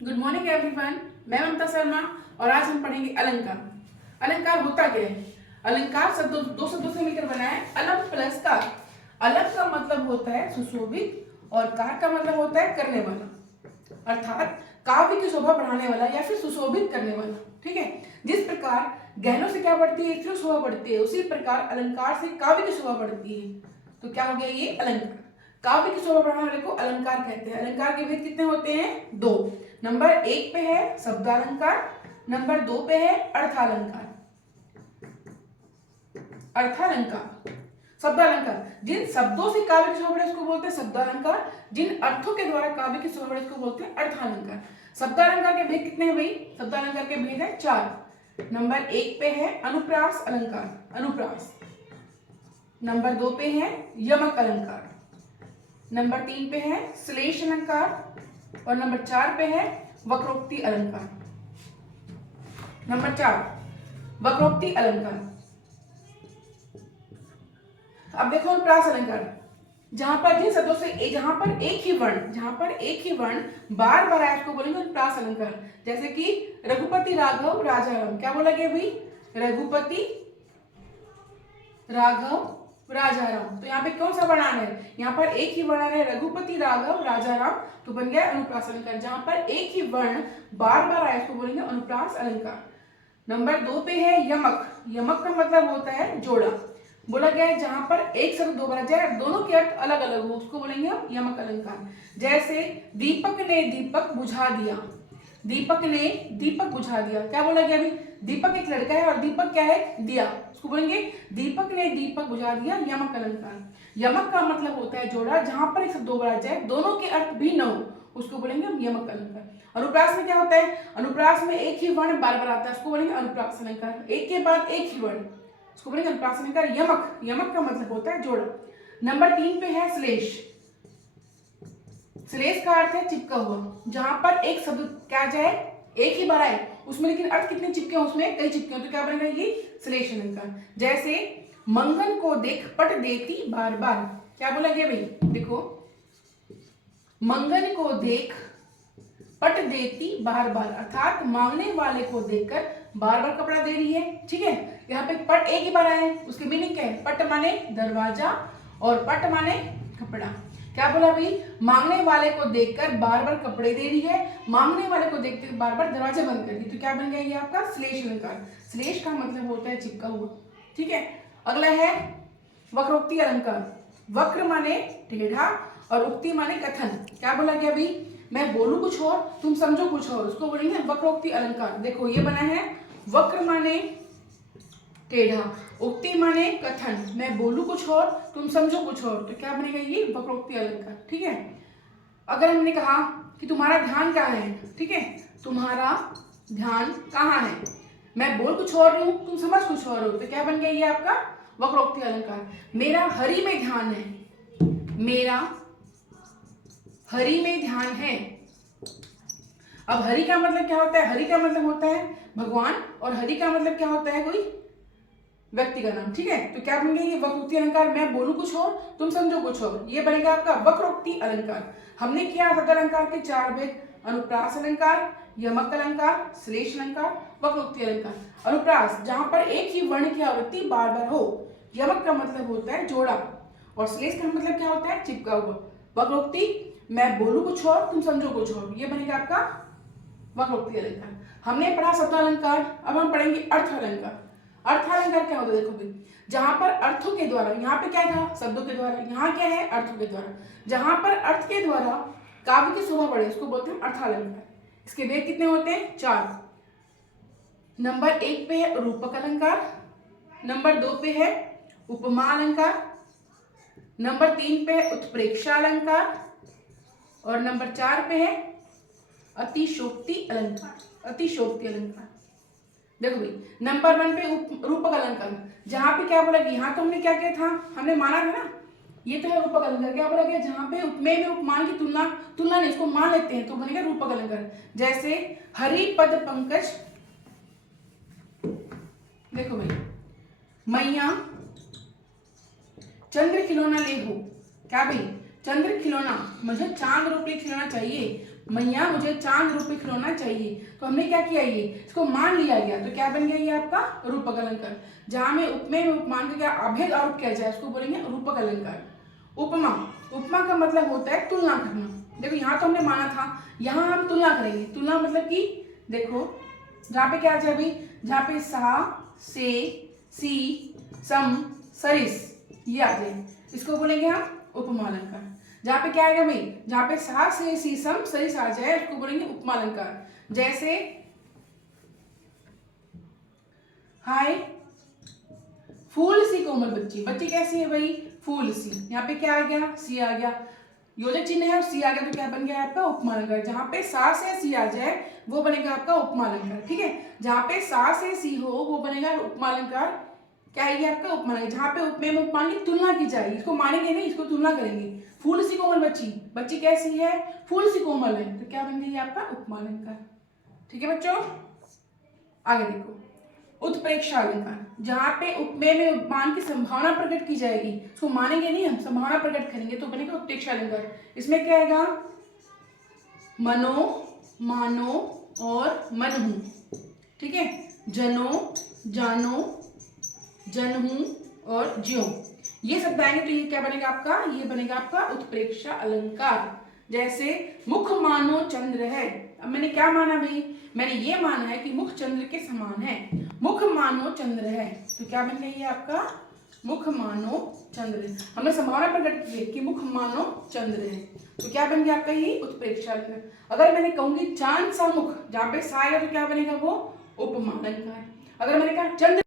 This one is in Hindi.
Good morning everyone. मैं ममता शर्मा और आज हम पढ़ेंगे अलंकार। अलंकार होता क्या है? अलंकार शब्द दो शब्दों से मिलकर बना है, अलम प्लस कार। अलम का मतलब होता है सुशोभित और कार का मतलब होता है करने वाला, अर्थात काव्य की शोभा बढ़ाने वाला या फिर सुशोभित करने वाला। ठीक है, जिस प्रकार गहनों से क्या बढ़ती है, स्त्री शोभा बढ़ती है, उसी प्रकार अलंकार से काव्य की शोभा बढ़ती है। तो क्या हो गया ये अलंकार। काव्य की शोभा बढ़ाने वाले को अलंकार कहते हैं। अलंकार के भेद कितने होते हैं? दो। नंबर 1 पे है शब्दालंकार, नंबर 2 पे है अर्थालंकार। अर्थालंकार, शब्दालंकार, जिन शब्दों से काव्य की शोभा बढ़े उसको बोलते हैं शब्दालंकार, जिन अर्थों के द्वारा काव्य की शोभा बढ़े उसको बोलते हैं अर्थालंकार। शब्दालंकार के भेद कितने हैं भाई? शब्दालंकार के भेद है 4। नंबर 1 पे है अनुप्रास अलंकार, अनुप्रास। नंबर 2 पे है यमक अलंकार, नंबर 3 पे है श्लेष अलंकार और नंबर 4 पे है वक्रोक्ति अलंकार। नंबर 4 वक्रोक्ति अलंकार। अब देखो अनुप्रास अलंकार, जहां पर जिन शब्दों से जहां पर एक ही वर्ण बार बार आए उसको बोलेंगे अनुप्रास अलंकार। जैसे कि रघुपति राघव राजाराम, क्या बोला गया भाई? रघुपति राघव राजाराम। तो यहाँ पे कौन सा वर्ण है? यहाँ पर एक ही वर्ण है, रघुपति राघव राजाराम, तो बन गया अनुप्रास अलंकार। जहां पर एक ही वर्ण बार बार आए उसको बोलेंगे अनुप्रास अलंकार। नंबर 2 पे है यमक। यमक का मतलब होता है जोड़ा। बोला गया है जहां पर एक शब्द दो बार आ जाए, दोनों के अर्थ अलग अलग हो, उसको बोलेंगे हम यमक अलंकार। जैसे दीपक ने दीपक बुझा दिया, दीपक ने दीपक बुझा दिया। क्या बोला गया अभी? दीपक एक लड़का है और दीपक क्या है? दिया। उसको बोलेंगे दीपक ने दीपक बुझा दिया, यमक अलंकार। यमक का मतलब होता है जोड़ा, जहां पर एक शब्द दो बार आ जाए, दोनों के अर्थ भी न हो, उसको बोलेंगे हम यमक अलंकार। अनुप्रास में क्या होता है? अनुप्रास में एक ही वर्ण बार बार आता है, उसको बोलेंगे अनुप्रास अलंकार। एक के बाद एक ही वर्ण, उसको बोलेंगे अनुप्रास अलंकार। यमक, यमक का मतलब होता है जोड़ा। नंबर 3 पे है श्लेष। श्लेष का अर्थ है चिपका हुआ, जहां पर एक शब्द क्या जाए, एक ही बार आए उसमें, लेकिन अर्थ कितने चिपके हो, उसमें कई चिपके हो, तो क्या बनेगा ये श्लेष अलंकार। जैसे मंगन को देख पट देती बार बार। क्या बोला गया भाई? देखो, मंगन को देख पट देती बार बार, अर्थात मांगने वाले को देखकर बार बार कपड़ा दे रही है। ठीक है, यहाँ पे पट एक ही बार आया है, उसके मीनिंग क्या है? पट माने दरवाजा और पट माने कपड़ा। क्या बोला भाई? मांगने वाले को देखकर बार बार कपड़े दे रही है, मांगने वाले को देखकर बार बार दरवाजा बंद कर रही, तो क्या बन गया ये आपका श्लेष अलंकार। श्लेष का मतलब होता है चिपका हुआ। ठीक है, अगला है वक्रोक्ति अलंकार। वक्र माने टेढ़ा और उक्ति माने कथन। क्या बोला गया भाई? मैं बोलूं कुछ और तुम समझो कुछ और, उसको बोलेंगे वक्रोक्ति अलंकार। देखो ये बना है, वक्र माने टेढ़ा, उक्ति माने कथन, मैं बोलूं कुछ और तुम समझो कुछ और, तो क्या बनेगा ये वक्रोक्ति अलंकार। ठीक है, अगर हमने कहा कि तुम्हारा ध्यान कहाँ है, ठीक है, तुम्हारा ध्यान कहाँ है, मैं बोल कुछ और रही हूं तुम समझ कुछ और हो, तो क्या बन गया ये आपका वक्रोक्ति अलंकार। मेरा हरि में ध्यान है, मेरा हरि में ध्यान है। अब हरि का मतलब क्या होता है? हरि का मतलब होता है भगवान, और हरि का मतलब क्या होता है? कोई व्यक्ति का नाम। ठीक है, तो क्या बन गया ये वक्रोक्ति अलंकार। मैं बोलूं कुछ और तुम समझो कुछ और, ये बनेगा आपका वक्रोक्ति अलंकार। हमने किया शब्द अलंकार के 4 भेद, अनुप्रास अलंकार, यमक अलंकार, श्लेष अलंकार, वक्रोक्ति अलंकार। अनुप्रास, जहां पर एक ही वर्ण की आवृत्ति बार बार हो। यमक का मतलब होता है जोड़ा, और श्लेष का मतलब क्या होता है? चिपका हुआ। वक्रोक्ति, मैं बोलूं कुछ और तुम समझो कुछ और, ये बनेगा आपका वक्रोक्ति अलंकार। हमने पढ़ा शब्द अलंकार, अब हम पढ़ेंगे अर्थ अलंकार। अर्थालंकार क्या होता है? देखो भाई, जहां पर अर्थों के द्वारा, यहाँ पे क्या था? शब्दों के द्वारा, यहाँ क्या है? अर्थों के द्वारा। जहां पर अर्थ के द्वारा काव्य की शोभा बढ़े उसको बोलते हैं अर्थालंकार। इसके भेद कितने होते हैं? 4। नंबर 1 पे है रूपक अलंकार, नंबर 2 पे है उपमा अलंकार, नंबर 3 पे है उत्प्रेक्षा अलंकार और नंबर 4 पे है अतिशोक्ति अलंकार। अतिशोक्ति अलंकार। देखो भाई, नंबर 1 पे रूपक अलंकार, जहां पे क्या बोला कि यहाँ तो हमने क्या किया था? हमने माना था ना, ये तो है रूपक अलंकार। क्या बोला गया? जहां पे उपमेय में उपमान की तुलना नहीं, इसको मान लेते हैं, तो बनेगा रूपक अलंकार। जैसे हरि पद पंकज, देखो भाई, मैया चंद्र खिलौना ले हो। क्या भाई? चंद्र खिलौना, मुझे चांद रूपी खिलौना चाहिए, मैया मुझे चांद रूपी खिलौना चाहिए। तो हमने क्या किया, ये इसको मान लिया गया, तो क्या बन गया ये आपका रूपक अलंकार। जहां में उपमेय में उपमान का क्या अभेद आरोप किया जाए उसको बोलेंगे रूपक अलंकार। उपमा, उपमा का मतलब होता है तुलना करना। देखो यहाँ तो हमने माना था, यहाँ हम तुलना करेंगे। तुलना मतलब कि देखो जहाँ पे क्या आ जाए भाई, जहाँ पे सा से सी सम सरिस ये आ जाए, इसको बोलेंगे हम उपमा अलंकार। जहाँ पे क्या आएगा भाई, जहाँ पे सा से सी सम सरिस आ जाए उसको बोलेंगे उपमा अलंकार। जैसे हाय फूल सी कोमल बच्ची, बच्ची कैसी है भाई, फूल सी। यहाँ पे क्या आ गया, सी आ गया, योजक चिन्ह है और सी आ गया, तो क्या बन गया आपका उपमा अलंकार। जहाँ पे सा से सी आ जाए वो बनेगा आपका उपमा अलंकार। ठीक है, जहाँ पे सा से सी हो वो बनेगा उपमा अलंकार। क्या है ये आपका उपमा अलंकार। जहाँ पे उपमेय में उपमान की तुलना की जाएगी, इसको मानेंगे नहीं, इसको तुलना करेंगे। फूल सी कोमल बच्ची, बच्ची कैसी है, फूल सी कोमल है, तो क्या बन गई आपका उपमा अलंकार। ठीक है बच्चों, आगे देखो उत्प्रेक्षा अलंकार। जहां पे उपमेय में उपमान की संभावना प्रकट की जाएगी, उसको मानेंगे नहीं हम, संभावना प्रकट करेंगे तो बनेगा उत्प्रेक्षा अलंकार। इसमें क्या आएगा, मनो मानो और मनहू। ठीक है, जनो जानो जनहू और ज्यो ये शब्द आएंगे, तो ये क्या बनेगा आपका, ये बनेगा आपका उत्प्रेक्षा अलंकार। जैसे मुख मानो चंद्र है, अब मैंने क्या माना भाई, मैंने ये माना है कि मुख चंद्र के समान है, मुख मानो चंद्र है, तो क्या बन गया ये आपका मुख मानो चंद्र। हमने संभावना प्रकट की कि मुख मानो चंद्र है, तो क्या बन गया आपका ये उत्प्रेक्षा अलंकार। अगर मैंने कहूंगी चांद सा मुख, जहां पे सा आएगा तो क्या बनेगा वो उपमा अलंकार। अगर मैंने कहा चंद्र